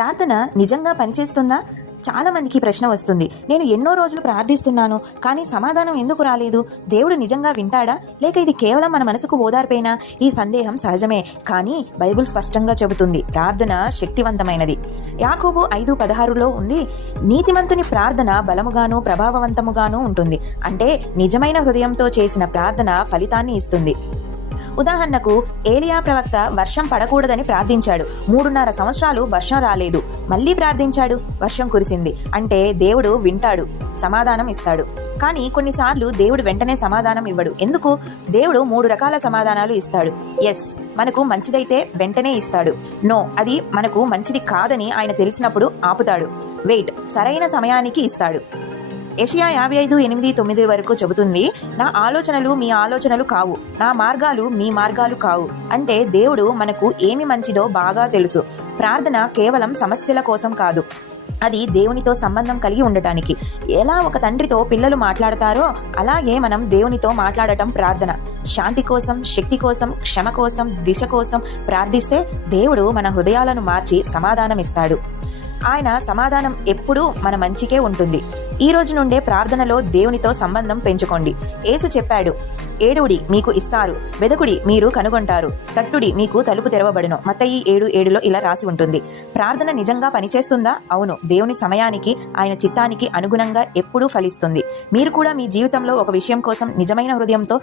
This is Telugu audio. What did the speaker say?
ప్రార్థన నిజంగా పనిచేస్తుందా? చాలా మందికి ప్రశ్న వస్తుంది. నేను ఎన్నో రోజులు ప్రార్థిస్తున్నాను కానీ సమాధానం ఎందుకు రాలేదు? దేవుడు నిజంగా వింటాడా? లేక ఇది కేవలం మన మనసుకు ఓదార్పైనా? ఈ సందేహం సహజమే కానీ బైబుల్ స్పష్టంగా చెబుతుంది. ప్రార్థన శక్తివంతమైనది. యాకోబు ఐదు పదహారులో ఉంది నీతిమంతుని ప్రార్థన బలముగాను ప్రభావవంతముగాను ఉంటుంది. అంటే నిజమైన హృదయంతో చేసిన ప్రార్థన ఫలితాన్ని ఇస్తుంది. ఉదాహరణకు ఏలియా ప్రవక్త వర్షం పడకూడదని ప్రార్థించాడు. మూడున్నర సంవత్సరాలు వర్షం రాలేదు. మళ్ళీ ప్రార్థించాడు? వర్షం కురిసింది. అంటే దేవుడు వింటాడు సమాధానం ఇస్తాడు. కానీ కొన్నిసార్లు దేవుడు వెంటనే సమాధానం ఇవ్వడు. ఎందుకు? దేవుడు మూడు రకాల సమాధానాలు ఇస్తాడు. ఎస్ మనకు మంచిదైతే వెంటనే ఇస్తాడు. నో అది మనకు మంచిది కాదని ఆయన తెలిసినప్పుడు ఆపుతాడు. వెయిట్ సరైన సమయానికి ఇస్తాడు. ఏషియా యాభై ఐదు ఎనిమిది తొమ్మిది వరకు చెబుతుంది నా ఆలోచనలు మీ ఆలోచనలు కావు నా మార్గాలు మీ మార్గాలు కావు. అంటే దేవుడు మనకు ఏమి మంచిదో బాగా తెలుసు. ప్రార్థన కేవలం సమస్యల కోసం కాదు. అది దేవునితో సంబంధం కలిగి ఉండటానికి. ఎలా ఒక తండ్రితో పిల్లలు మాట్లాడతారో అలాగే మనం దేవునితో మాట్లాడటం ప్రార్థన. శాంతి కోసం శక్తి కోసం క్షమ కోసం దిశ కోసం ప్రార్థిస్తే దేవుడు మన హృదయాలను మార్చి సమాధానం ఇస్తాడు ఆయన సమాధానం ఎప్పుడూ మన మంచికే ఉంటుంది. ఈ రోజు నుండే ప్రార్థనలో దేవునితో సంబంధం పెంచుకోండి. ఏసు చెప్పాడు ఏడుడి మీకు ఇస్తారు వెదకుడి మీరు కనుగొంటారు తట్టుడి మీకు తలుపు తెరవబడును. మత్తయి ఏడు ఏడులో ఇలా రాసి ఉంటుంది ప్రార్థన నిజంగా పనిచేస్తుందా? అవును దేవుని సమయానికి ఆయన చిత్తానికి అనుగుణంగా ఎప్పుడూ ఫలిస్తుంది. మీరు కూడా మీ జీవితంలో ఒక విషయం కోసం నిజమైన హృదయంతో